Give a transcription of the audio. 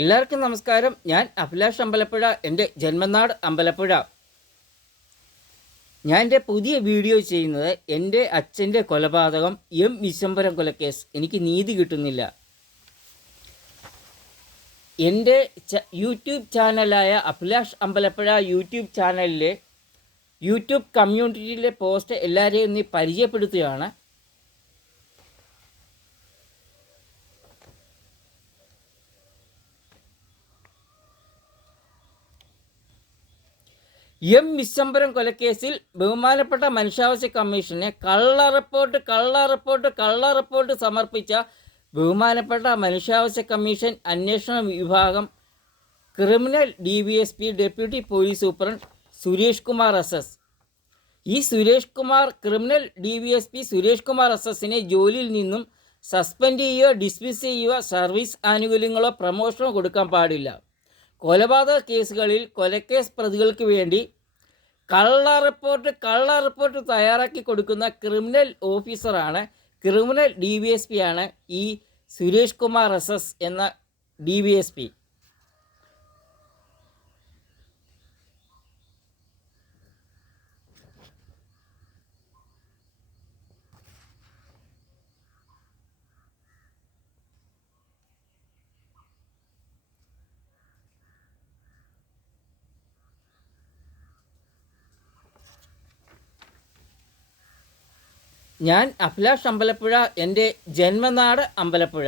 എല്ലാവർക്കും നമസ്കാരം. ഞാൻ അഭിലാഷ് അമ്പലപ്പുഴ എന്റെ ജന്മനാട് അമ്പലപ്പുഴ. ഞാൻ എന്റെ പുതിയ വീഡിയോ ചെയ്യുന്നത് എന്റെ അച്ഛന്റെ കൊലപാതകം എം വിശംബരം കൊലക്കേസ്. എനിക്ക് നീതി കിട്ടുന്നില്ല. എന്റെ യൂട്യൂബ് ചാനലായ അഭിലാഷ് അമ്പലപ്പുഴ യൂട്യൂബ് ചാനലിലെ യൂട്യൂബ് കമ്മ്യൂണിറ്റിയിലെ പോസ്റ്റ് എല്ലാവരെയും ഒന്ന് പരിചയപ്പെടുത്തുകയാണ്. എം വിശംബരം കൊലക്കേസിൽ ബഹുമാനപ്പെട്ട മനുഷ്യാവകാശ കമ്മീഷനെ കള്ള റിപ്പോർട്ട് കള്ള റിപ്പോർട്ട് കള്ള റിപ്പോർട്ട് സമർപ്പിച്ച ബഹുമാനപ്പെട്ട മനുഷ്യാവകാശ കമ്മീഷൻ അന്വേഷണ വിഭാഗം criminal D V S P deputy police superintendent Suresh Kumar S S. ഈ Suresh Kumar criminal D V S P Suresh Kumar S എസിനെ ജോലിയിൽ നിന്നും സസ്പെൻഡ് ചെയ്യുകയോ ഡിസ്മിസ് ചെയ്യുകയോ സർവീസ് ആനുകൂല്യങ്ങളോ പ്രമോഷനോ കൊടുക്കാൻ പാടില്ല. കൊലപാതക കേസുകളിൽ കൊലക്കേസ് പ്രതികൾക്ക് വേണ്ടി കള്ള റിപ്പോർട്ട് കള്ള റിപ്പോർട്ട് തയ്യാറാക്കി കൊടുക്കുന്ന ക്രിമിനൽ ഓഫീസറാണ് criminal D V S P ആണ് ഈ സുരേഷ് കുമാർ എസ് എസ് എന്ന ഡി വി എസ് പി. ഞാൻ അഭിലാഷ് അമ്പലപ്പുഴ എന്റെ ജന്മനാട് അമ്പലപ്പുഴ.